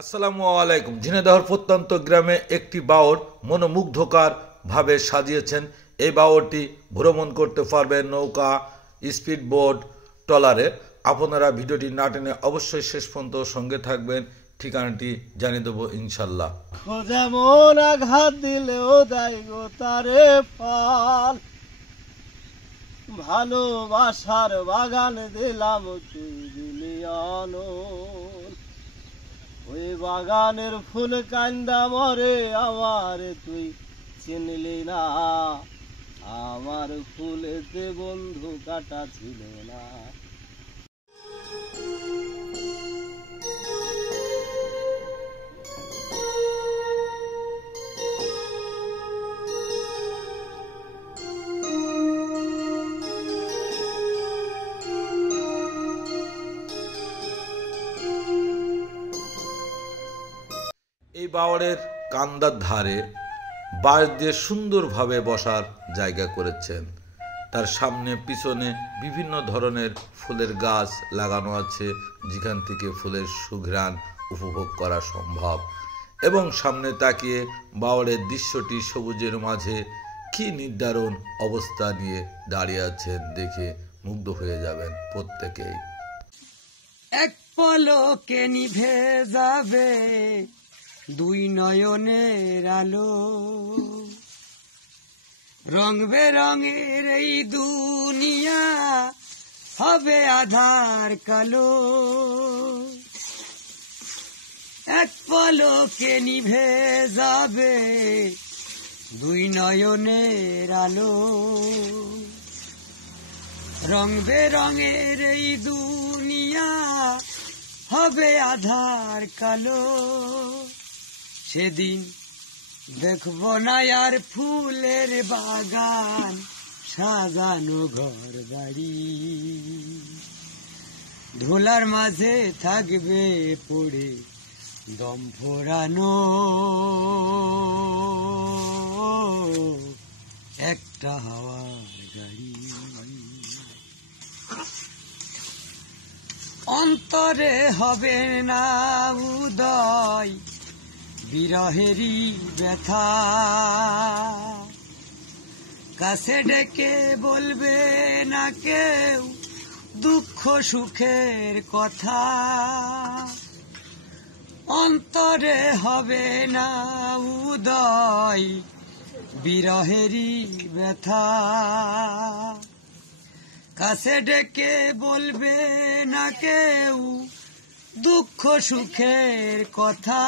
আসসালামু আলাইকুম। ঝিনাইদহের প্রত্যন্ত গ্রামে একটি বাওড় মনোমুগ্ধকর ভাবে সাজিয়েছেন। এই বাওড়টি ভ্রমণ করতে পারবেন নৌকা, স্পিড বোট, ট্রলারে। আপনারা ভিডিওটি না টেনে অবশ্যই শেষ পর্যন্ত সঙ্গে থাকবেন। ঠিকানাটি জানিয়ে দেবো ইনশাল্লাহ। যেমন আঘাত দিলেও দেয় গো তারে ফল, ভালোবাসার বাগান দিলাম তুই দিলি অনল। ওই বাগানের ফুল কান্দা মরে আমার তুই চিনলি না, আমার ফুলেতে বন্ধু কাটা ছিল না। এই বাওড়ের কান্দার ধারে বাঁশ দিয়ে সুন্দরভাবে বসার জায়গা করেছেন। তার সামনে পিছনে বিভিন্ন ধরনের ফুলের গাছ লাগানো আছে, যেখান থেকে ফুলের সুঘ্রাণ উপভোগ করা সম্ভব। এবং সামনে তাকিয়ে বাওড়ের দৃশ্যটি সবুজের মাঝে কি নির্দারুণ অবস্থা নিয়ে দাঁড়িয়ে আছেন, দেখে মুগ্ধ হয়ে যাবেন প্রত্যেকেই। এক পলকে নিভে যাবে দুই নয়নের আলো, রং বেরঙের এই দুনিয়া হবে আধার কালো। এক পলকে নিভে যাবে দুই নয়নের আলো, রং বেরঙের এই দুনিয়া হবে আধার কালো। সেদিন দেখব না আর ফুলের বাগান, সাজানো ঘর বাড়ি, ধুলার মাঝে থাকবে পড়ে দম ফোরানো একটা হাওয়ার গাড়ি। অন্তরে হবে না উদয় বিরহেরই ব্যথা, কাছে ডেকে বলবে না কেউ দুঃখ সুখের কথা। অন্তরে হবে না উদয় বিরহেরই ব্যথা, কাছে ডেকে বলবে না কেউ দুঃখ সুখের কথা।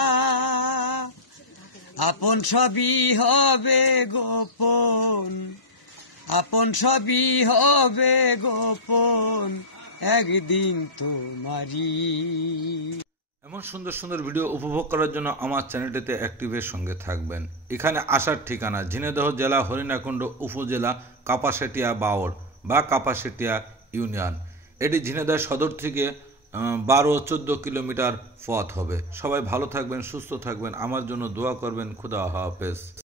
আপন সবই হবে গোপন, আপন সবই হবে গোপন, একদিন তোমারই। এমন সুন্দর সুন্দর ভিডিও উপভোগ করার জন্য আমার চ্যানেলটিতে অ্যাক্টিভের সঙ্গে থাকবেন। এখানে আসার ঠিকানা ঝিনাইদহ জেলা হরিণাকুণ্ড উপজেলা কাপাসেটিয়া বাওড় বা কাপাসেটিয়া ইউনিয়ন। এটি ঝিনাইদহ সদর থেকে 12-14 কিলোমিটার পথ হবে। সবাই ভালো থাকবেন, সুস্থ থাকবেন, আমার জন্য দোয়া করবেন। খুদা হাফেজ।